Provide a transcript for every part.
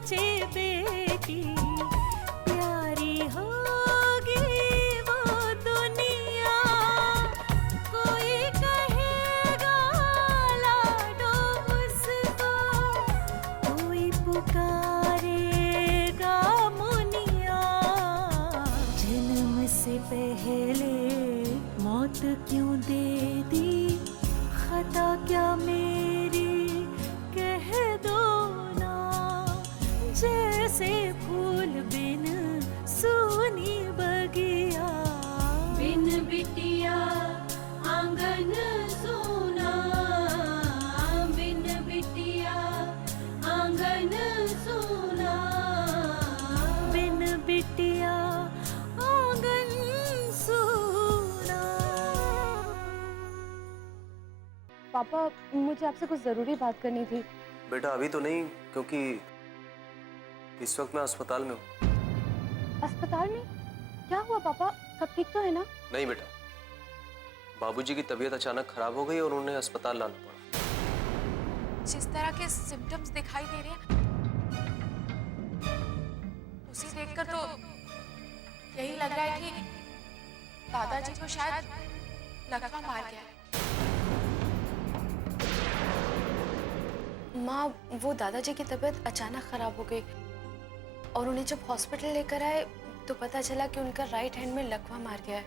सोचे बेटी प्यारी होगी वो दुनिया, कोई कहेगा लाडो उसको, कोई पुकारेगा मुनिया। जन्म से पहले मौत क्यों दे दी, खता क्या मेरी कह दो ना। जैसे फूल बिन सूनी बगिया, बिन बिटिया आंगन सूना, बिन बिटिया आंगन सूना, बिन बिटिया आंगन सूना। पापा, मुझे आपसे कुछ जरूरी बात करनी थी। बेटा अभी तो नहीं, क्योंकि इस वक्त मैं अस्पताल में हूँ। अस्पताल में? क्या हुआ पापा, सब ठीक तो है ना? नहीं बेटा, बाबूजी की तबीयत अचानक खराब हो गई और उन्हें अस्पताल लाना पड़ा। जिस तरह के सिम्टम्स दिखाई दे रहे हैं उसे देखकर तो यही लग रहा है कि दादाजी को शायद लकवा मार गया है। माँ, वो दादाजी की तबीयत अचानक खराब हो गई और उन्हें जब हॉस्पिटल लेकर आए तो पता चला कि उनका राइट हैंड में लकवा मार गया है।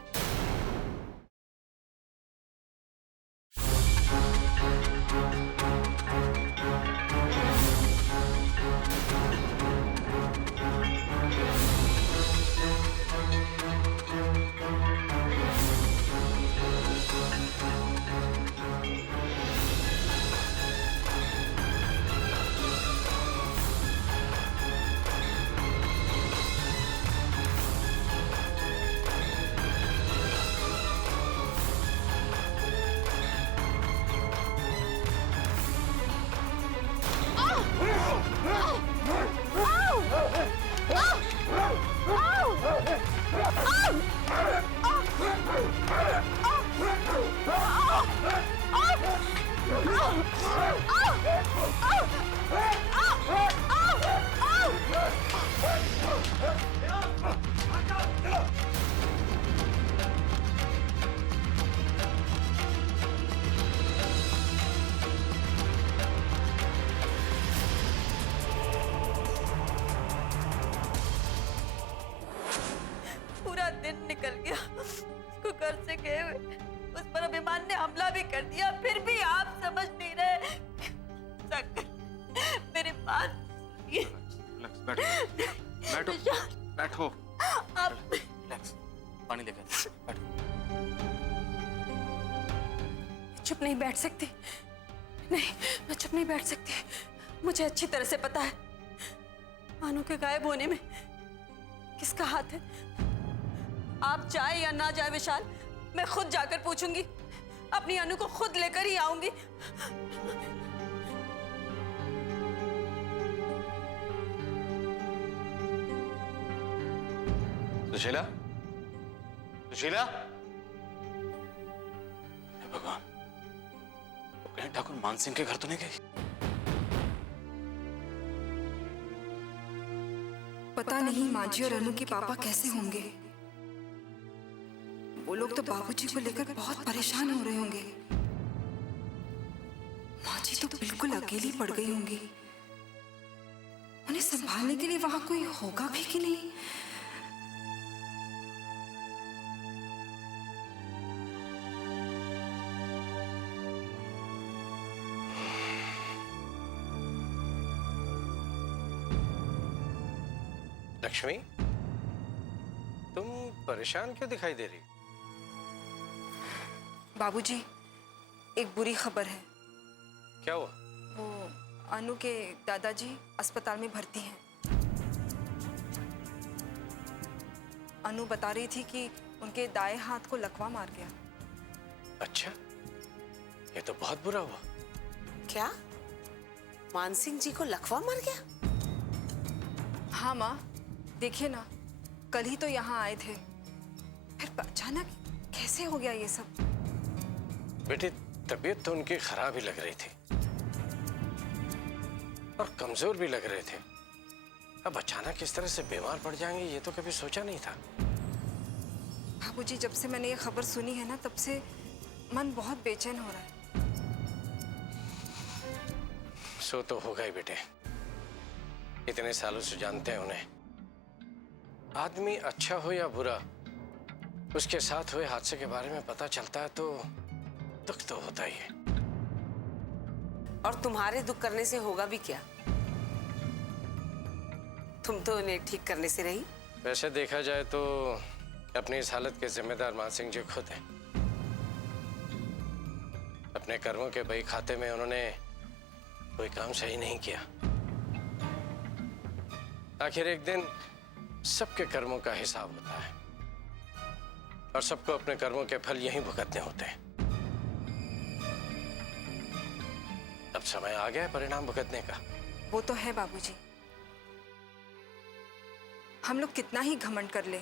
पूरा दिन निकल गया, उसको घर से गए हुए, उस पर अभिमान ने हमला भी कर दिया, फिर भी आप समझ नहीं रहे। मेरे पास बैठो बैठो बैठो, आप पानी लेकर बैठो। चुप नहीं बैठ सकती, नहीं मैं चुप नहीं बैठ सकती। मुझे अच्छी तरह से पता है मानो के गायब होने में किसका हाथ है। आप जाए या ना जाए विशाल, मैं खुद जाकर पूछूंगी, अपनी अनु को खुद लेकर ही आऊंगी। सुशीला, सुशीला, हे भगवान, कहीं ठाकुर मानसिंह के घर तो नहीं गई? पता नहीं माजी और अनु के पापा कैसे होंगे। वो लोग तो बाबूजी को लेकर बहुत परेशान हो रहे होंगे। माजी तो बिल्कुल अकेली पड़ गई होंगी। उन्हें संभालने के लिए वहां कोई होगा भी कि नहीं? लक्ष्मी, तुम परेशान क्यों दिखाई दे रही? बाबूजी, एक बुरी खबर है। क्या हुआ? वो अनु के दादाजी अस्पताल में भर्ती हैं। अनु बता रही थी कि उनके दाएं हाथ को लकवा मार गया। अच्छा, ये तो बहुत बुरा हुआ। क्या मानसिंह जी को लकवा मर गया? हाँ माँ, देखिए ना, कल ही तो यहाँ आए थे, फिर अचानक कैसे हो गया ये सब? बेटी, तबीयत तो उनकी खराब ही लग रही थी और कमजोर भी लग रहे थे। अब अचानक किस तरह से बीमार पड़ जाएंगे ये तो कभी सोचा नहीं था। बाबूजी, जब से मैंने ये खबर सुनी है ना, तब से मन बहुत बेचैन हो रहा है। सो तो होगा ही बेटे, इतने सालों से जानते हैं उन्हें। आदमी अच्छा हो या बुरा, उसके साथ हुए हादसे के बारे में पता चलता है तो दुख तो होता ही है। और तुम्हारे दुख करने से होगा भी क्या? तुम तो उन्हें ठीक करने से रही। वैसे देखा जाए तो अपनी इस हालत के जिम्मेदार मान सिंह जी खुद हैं। अपने कर्मों के बही खाते में उन्होंने कोई काम सही नहीं किया। आखिर एक दिन सबके कर्मों का हिसाब होता है और सबको अपने कर्मों के फल यहीं भुगतने होते हैं। अब समय आ गया है परिणाम भुगतने का। वो तो है बाबूजी, हम लोग कितना ही घमंड कर ले,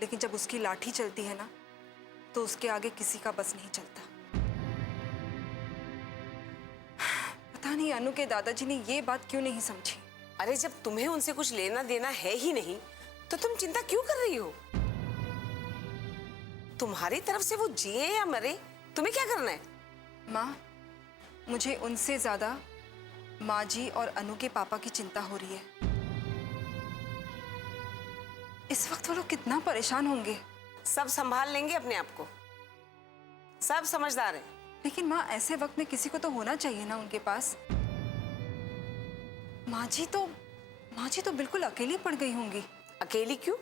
लेकिन जब उसकी लाठी चलती है ना, तो उसके आगे किसी का बस नहीं चलता। पता नहीं अनु के दादाजी ने ये बात क्यों नहीं समझी। अरे जब तुम्हें उनसे कुछ लेना देना है ही नहीं तो तुम चिंता क्यों कर रही हो? तुम्हारी तरफ से वो जिए या मरे, तुम्हें क्या करना है? माँ, मुझे उनसे ज्यादा माँ जी और अनु के पापा की चिंता हो रही है। इस वक्त वो लोग कितना परेशान होंगे। सब संभाल लेंगे अपने आप को, सब समझदार है। लेकिन माँ, ऐसे वक्त में किसी को तो होना चाहिए ना उनके पास। माँ जी तो बिल्कुल अकेली पड़ गई होंगी। अकेली क्यों?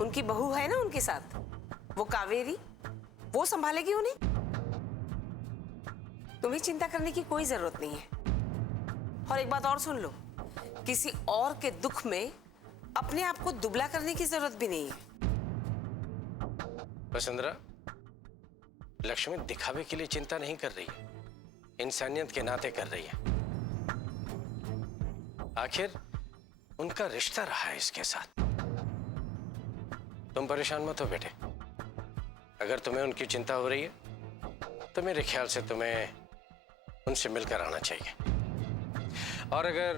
उनकी बहू है ना उनके साथ, वो कावेरी, वो संभालेगी उन्हें। तुम्हें चिंता करने की कोई जरूरत नहीं है। और एक बात और सुन लो, किसी और के दुख में अपने आप को दुबला करने की जरूरत भी नहीं है। वसुंधरा, लक्ष्मी दिखावे के लिए चिंता नहीं कर रही है, इंसानियत के नाते कर रही है। आखिर उनका रिश्ता रहा है इसके साथ। तुम परेशान मत हो बेटे। अगर तुम्हें उनकी चिंता हो रही है तो मेरे ख्याल से तुम्हें उनसे मिलकर आना चाहिए। और अगर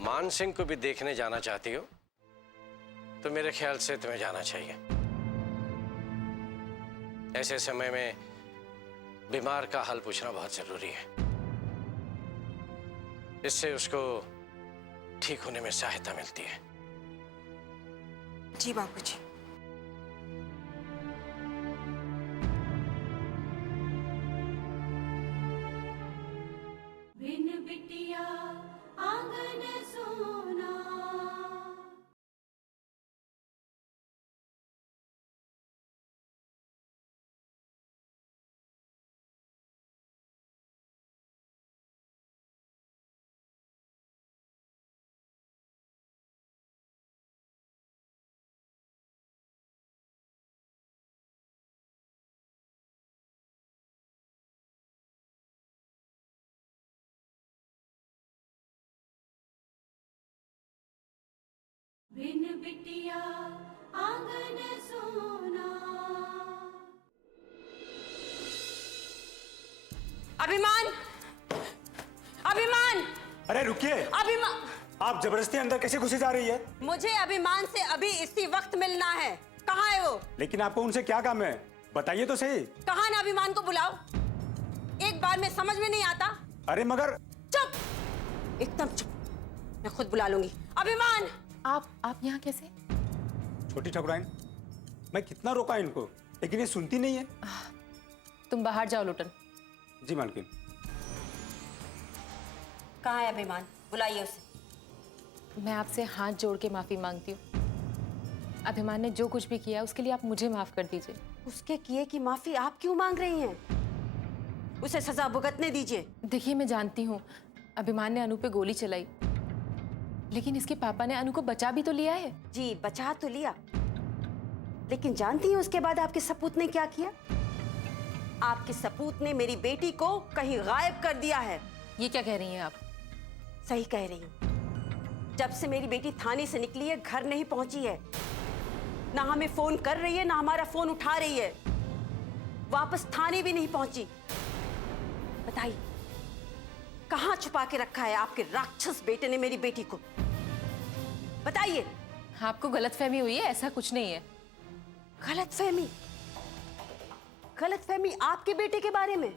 मान सिंह को भी देखने जाना चाहती हो तो मेरे ख्याल से तुम्हें जाना चाहिए। ऐसे समय में बीमार का हाल पूछना बहुत जरूरी है। इससे उसको ठीक होने में सहायता मिलती है। जी बाबूजी। बिन बिटिया आंगन सोना। बिन बिटिया आंगन सोना। अभिमान, अभिमान, अरे रुकिए, अभिमान! आप जबरदस्ती अंदर कैसे घुसी जा रही है? मुझे अभिमान से अभी इसी वक्त मिलना है। कहाँ है वो? लेकिन आपको उनसे क्या काम है, बताइए तो सही। कहाँ ना अभिमान को बुलाओ, एक बार में समझ में नहीं आता। अरे मगर चुप, एकदम चुप, मैं खुद बुला लूंगी। अभिमान! आप यहाँ कैसे? छोटी ठाकुराइन, मैं कितना रोका इनको, लेकिन ये सुनती नहीं है। तुम बाहर जाओ लुटन। जी मालकिन। कहाँ है अभिमान? बुलाइए उसे। मैं आपसे हाथ जोड़ के माफी मांगती हूँ। अभिमान ने जो कुछ भी किया उसके लिए आप मुझे माफ कर दीजिए। उसके किए की माफी आप क्यों मांग रही हैं? उसे सजा भुगतने दीजिए। देखिए, मैं जानती हूँ अभिमान ने अनु पे गोली चलाई, लेकिन इसके पापा ने अनु को बचा भी तो लिया है। जी, बचा तो लिया, लेकिन जानती हैं उसके बाद आपके सपूत ने क्या किया? आपके सपूत ने मेरी बेटी को कहीं गायब कर दिया है। ये क्या कह रही हैं आप? सही कह रही हूँ। जब से मेरी बेटी थाने से निकली है, घर नहीं पहुंची है। ना हमें फोन कर रही है, ना हमारा फोन उठा रही है। वापस थाने भी नहीं पहुंची। बताइए, कहाँ छुपा के रखा है आपके राक्षस बेटे ने मेरी बेटी को? बताइए। आपको गलतफहमी हुई है, ऐसा कुछ नहीं है। गलतफहमी? गलतफहमी आपके बेटे के बारे में?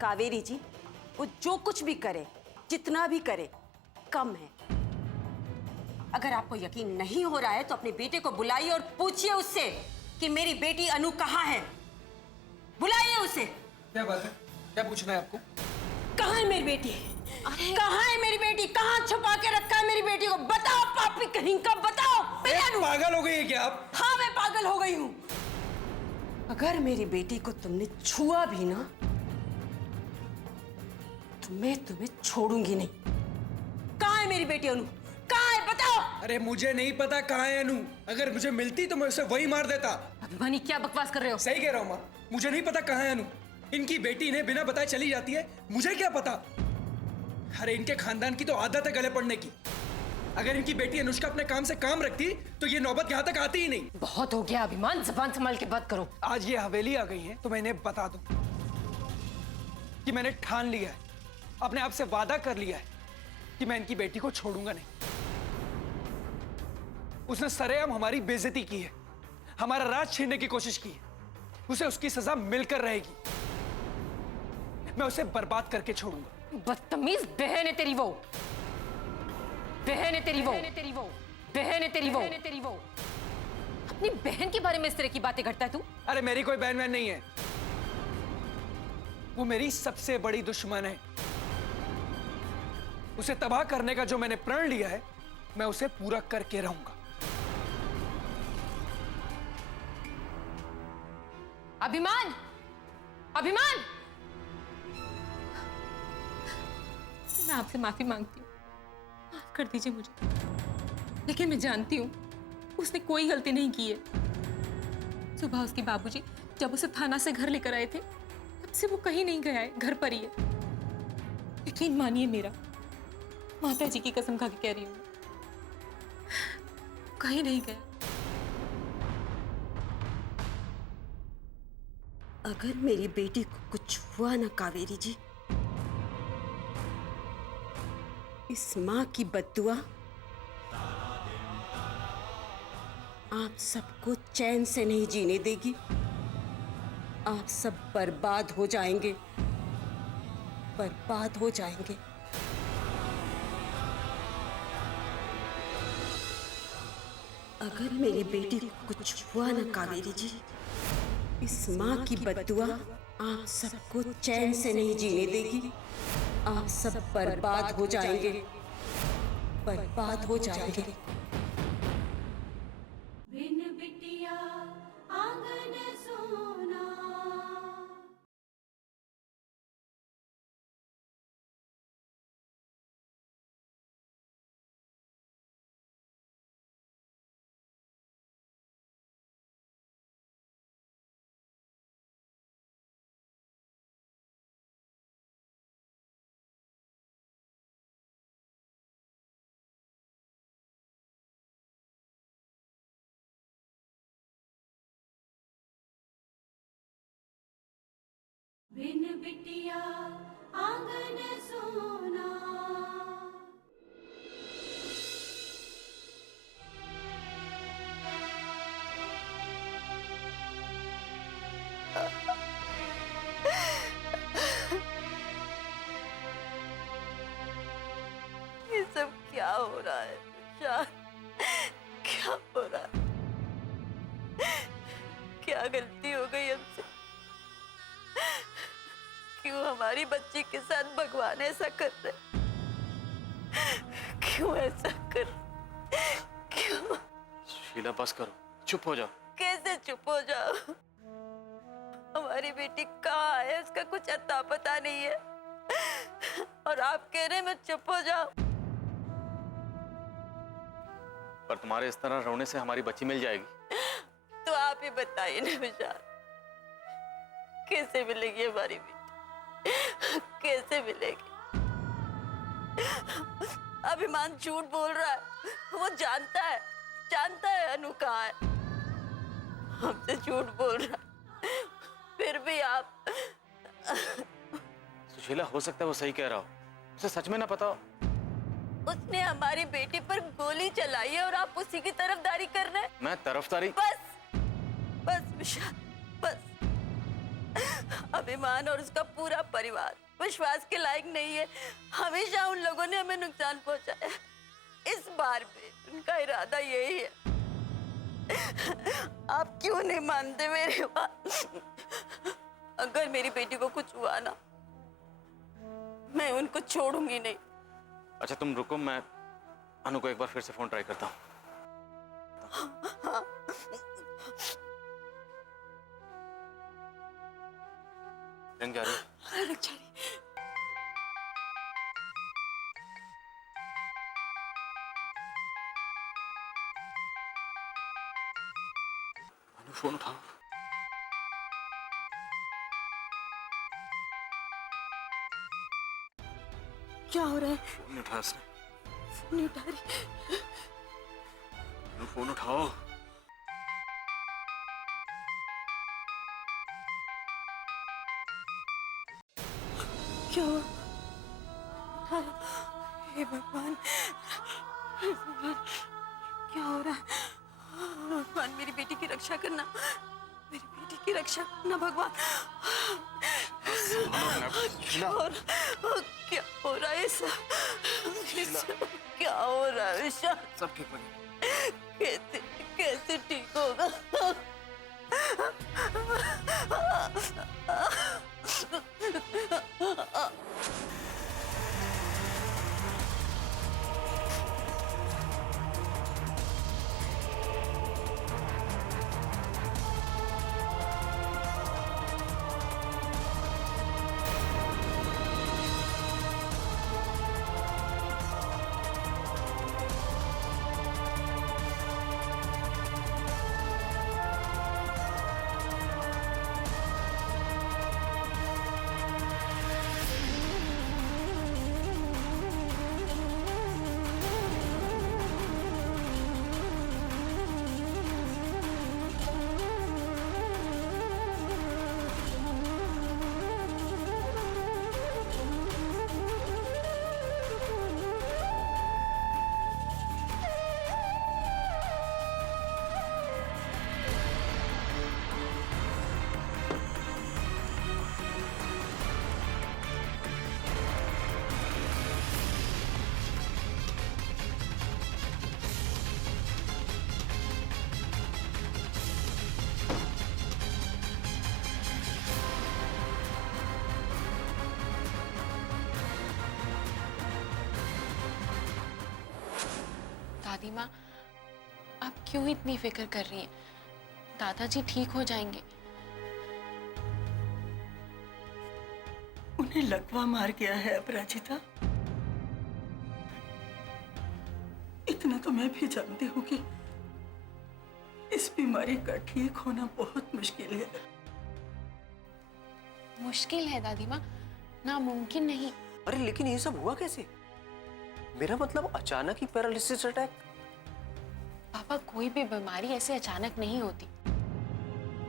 कावेरी जी, वो जो कुछ भी करे, जितना भी करे, कम है। अगर आपको यकीन नहीं हो रहा है तो अपने बेटे को बुलाइए और पूछिए उससे कि मेरी बेटी अनु कहाँ है। बुलाइए उसे। क्या बात है? क्या पूछना है आपको? कहाँ है मेरी बेटी? कहाँ है मेरी बेटी? कहाँ छुपा के रखा है मेरी बेटी को? बताओ पापी कहीं का, बताओ। पागल हो गई है क्या आप? हाँ, मैं पागल हो गई हूँ। अगर मेरी बेटी को तुमने छुआ भी ना तो मैं तुम्हें छोड़ूंगी नहीं। कहाँ है मेरी बेटी अनु? कहाँ है बताओ? अरे मुझे नहीं पता कहाँ है अनु। अगर मुझे मिलती तो मैं उसे वही मार देता। अभिमानी, क्या बकवास कर रहे हो? सही कह रहा हूँ माँ, मुझे नहीं पता कहाँ है अनु। इनकी बेटी इन्हें बिना बताए चली जाती है, मुझे क्या पता। अरे इनके खानदान की तो आदत है गले पड़ने की। अगर इनकी बेटी अनुष्का अपने काम से काम रखती तो ये नौबत यहाँ तक आती ही नहीं। बहुत हो गया अभिमान, जुबान संभाल के बात करो। आज ये हवेली आ गई है तो मैं इन्हें बता दूं कि मैंने ठान लिया है, अपने आप से वादा कर लिया है कि मैं इनकी बेटी को छोड़ूंगा नहीं। उसने सरेआम हमारी बेइज्जती की है, हमारा राज छीनने की कोशिश की है। उसे उसकी सजा मिलकर रहेगी। मैं उसे बर्बाद करके छोड़ूंगा। बदतमीज बहन है तेरी वो, बहन है तेरी वो, बहन है तेरी वो। अपनी बहन के बारे में इस तरह की बातें करता है तू? अरे मेरी कोई बहन वहन नहीं है, वो मेरी सबसे बड़ी दुश्मन है। उसे तबाह करने का जो मैंने प्रण लिया है, मैं उसे पूरा करके रहूंगा। अभिमान, अभिमान, मैं आपसे माफी मांगती हूँ, माफ कर दीजिए मुझे। लेकिन मैं जानती हूँ उसने कोई गलती नहीं की है। सुबह उसके बाबूजी जब उसे थाना से घर लेकर आए थे, तब से वो कहीं नहीं गया है, घर पर ही है। यकीन मानिए मेरा, माता जी की कसम खा के कह रही हूँ, कहीं नहीं गया। अगर मेरी बेटी को कुछ हुआ ना कावेरी जी, इस मां की बद्दुआ आप सबको चैन से नहीं जीने देगी। आप सब बर्बाद हो जाएंगे, बर्बाद हो जाएंगे। अगर मेरी बेटी को कुछ हुआ ना कावेरी जी, इस मां की बद्दुआ आप सबको चैन से नहीं जीने देगी। आप सब बर्बाद हो जाएंगे, बर्बाद हो जाएंगे। बिन बिटिया आंगन सोना। बिन बिटिया आंगन सोना। ये सब क्या हो रहा है शान? क्या हो रहा है? क्या गलती हो गई हमसे? क्यों हमारी बच्ची के साथ भगवान ऐसा कर रहे? क्यों ऐसा कर? क्यों? शीला बस करो, चुप हो जाओ। कैसे चुप हो जाओ? हमारी बेटी कहाँ है उसका कुछ अता पता नहीं है, और आप कह रहे मैं चुप हो जाऊं? पर तुम्हारे इस तरह रोने से हमारी बच्ची मिल जाएगी। तो आप ही बताइए ना विशाल, कैसे मिलेगी हमारी बेटी? कैसे मिलेगी? अभिमान झूठ बोल रहा है, वो जानता है अनु कहाँ है। हमसे झूठ बोल रहा है, फिर भी आप। सुशीला, हो सकता है वो सही कह रहा हो, उसे सच में ना पता हो। उसने हमारी बेटी पर गोली चलाई है और आप उसी की तरफदारी कर रहे हैं। मैं तरफदारी? बस बस विशाल, बस। अभिमान और उसका पूरा परिवार विश्वास के लायक नहीं है। हमेशा उन लोगों ने हमें नुकसान पहुंचाया। इस बार भी उनका इरादा यही है। आप क्यों नहीं मानते मेरी बात? अगर मेरी बेटी को कुछ हुआ ना, मैं उनको छोड़ूंगी नहीं। अच्छा तुम रुको, मैं अनु को एक बार फिर से फोन ट्राई करता हूँ। रिंग जा रही है। अनु फोन उठाओ। क्या हो रहा है? फोन नहीं उठाया उसने। फोन नहीं उठा रही। अनु फोन उठाओ। क्या हुआ? उठाया। हे भगवान, हे भगवान, क्या हो रहा है? भगवान मेरी बेटी की रक्षा करना, मेरी बेटी की रक्षा करना भगवान। क्या हो रहा है सब? क्या हो रहा है विशाल? सब ठीक बने। कैसे कैसे ठीक होगा? दादी माँ, आप क्यों इतनी फिक्र कर रही हैं? दादाजी ठीक हो जाएंगे। उन्हें लकवा मार गया है अपराजिता। इतना तो मैं भी जानती हूँ कि इस बीमारी का ठीक होना बहुत मुश्किल है। मुश्किल है दादी माँ, नामुमकिन नहीं। अरे लेकिन ये सब हुआ कैसे? मेरा मतलब अचानक ही पैरालिसिस अटैक। पापा, कोई भी बीमारी ऐसे अचानक नहीं होती।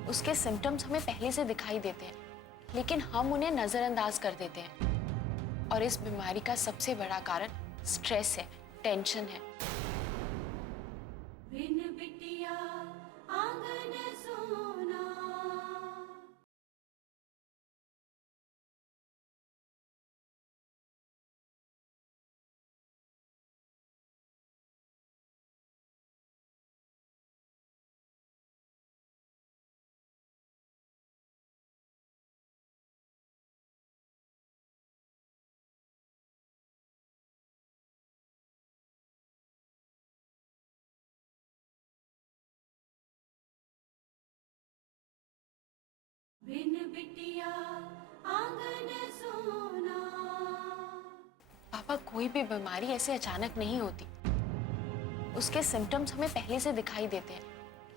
उसके सिम्टम्स हमें पहले से दिखाई देते हैं, लेकिन हम उन्हें नजरअंदाज कर देते हैं। और इस बीमारी का सबसे बड़ा कारण स्ट्रेस है, टेंशन है। बिन बिटिया आंगन सोना। बिन बिटिया आंगन सोना। पापा, कोई भी बीमारी ऐसे अचानक नहीं होती। उसके सिम्टम्स हमें पहले से दिखाई देते हैं,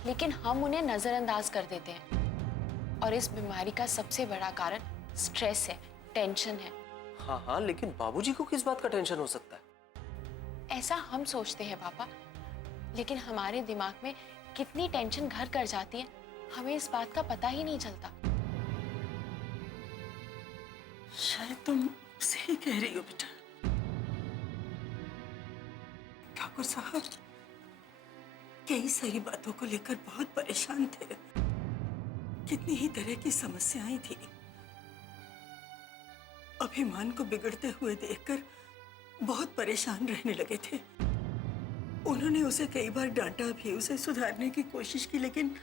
लेकिन हम उन्हें नजरअंदाज कर देते हैं। और इस बीमारी का सबसे बड़ा कारण स्ट्रेस है, टेंशन है। हाँ हाँ, लेकिन बाबूजी को किस बात का टेंशन हो सकता है? ऐसा हम सोचते हैं पापा, लेकिन हमारे दिमाग में कितनी टेंशन घर कर जाती है, हमें इस बात का पता ही नहीं चलता। शायद तुम सही कह रही हो बेटा। ठाकुर साहब कई सारी बातों को लेकर बहुत परेशान थे। कितनी ही तरह की समस्याएं थी। अभिमान को बिगड़ते हुए देखकर बहुत परेशान रहने लगे थे। उन्होंने उसे कई बार डांटा भी, उसे सुधारने की कोशिश की, लेकिन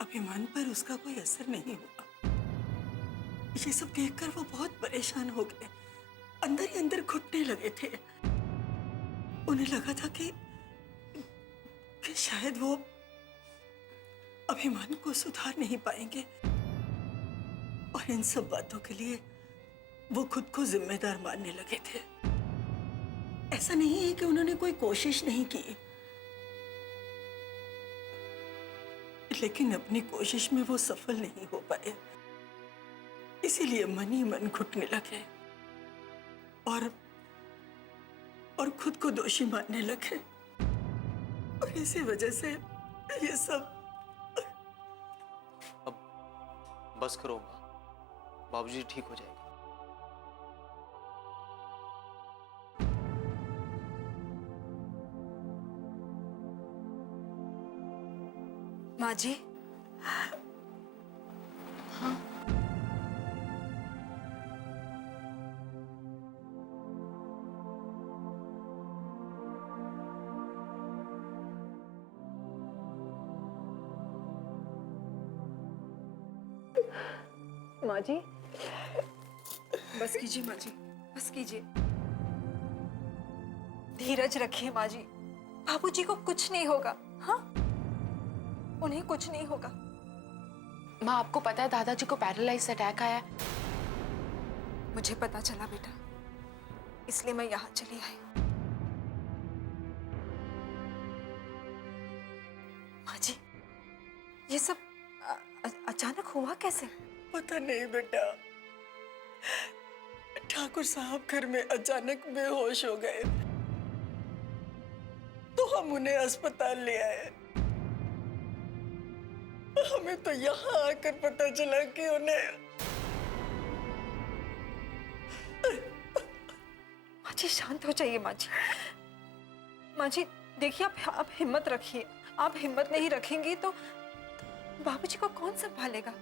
अभिमान पर उसका कोई असर नहीं हुआ। ये सब देखकर वो बहुत परेशान हो गए, अंदर ही अंदर घुटने लगे थे। उन्हें लगा था कि शायद वो अभिमान को सुधार नहीं पाएंगे, और इन सब बातों के लिए वो खुद को जिम्मेदार मानने लगे थे। ऐसा नहीं है कि उन्होंने कोई कोशिश नहीं की, लेकिन अपनी कोशिश में वो सफल नहीं हो पाए। इसीलिए मन ही मन घुटने लगे और खुद को दोषी मानने लगे, और इसी वजह से ये सब। अब बस करो माँ, बाबूजी ठीक हो जाएंगे। माँ जी। हाँ। माँ जी, बस कीजिए माँ जी, बस कीजिए। धीरज रखिए माँ जी, बाबूजी को कुछ नहीं होगा। हाँ, उन्हें कुछ नहीं होगा। माँ, आपको पता है दादाजी को पैरालाइज अटैक आया है? मुझे पता चला बेटा, इसलिए मैं यहाँ चली आई। माँ जी, ये सब अचानक हुआ कैसे? पता नहीं बेटा, ठाकुर साहब घर में अचानक बेहोश हो गए, तो हम उन्हें अस्पताल ले आए। हमें तो यहाँ आकर पता चला कि उन्हें। माँ जी शांत हो जाइए माँ जी। माँ जी देखिए, आप हिम्मत रखिए। आप हिम्मत नहीं रखेंगी तो बाबूजी को कौन संभालेगा?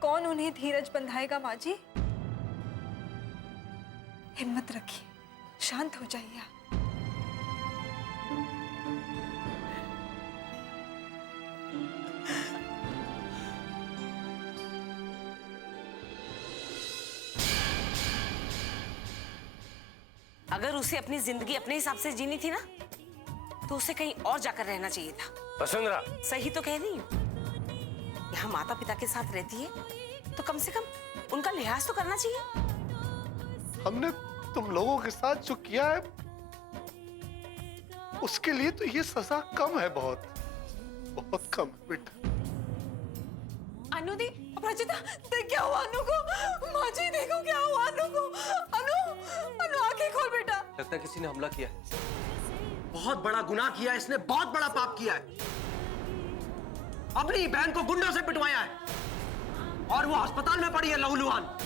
कौन उन्हें धीरज बंधाएगा? माँ जी हिम्मत रखिए, शांत हो जाइए आप। अगर उसे अपनी जिंदगी अपने हिसाब से जीनी थी ना, तो उसे कहीं और जाकर रहना चाहिए था। वसुंधरा, सही तो कह रही हूँ। यहाँ माता पिता के साथ रहती है तो कम से कम उनका लिहाज तो करना चाहिए। हमने तुम लोगों के साथ जो किया है उसके लिए तो ये सजा कम है, बहुत बहुत कम है बेटा। अनु दी, अपराजिता, देख क्या हुआ अनु को। माँ जी देखो क्या हुआ अनु को। अनु आंखें खोल बेटा। लगता है किसी ने हमला किया है। बहुत बड़ा गुनाह किया है इसने, बहुत बड़ा पाप किया है। अपनी बहन को गुंडों से पिटवाया है और वो अस्पताल में पड़ी है लहूलुहान।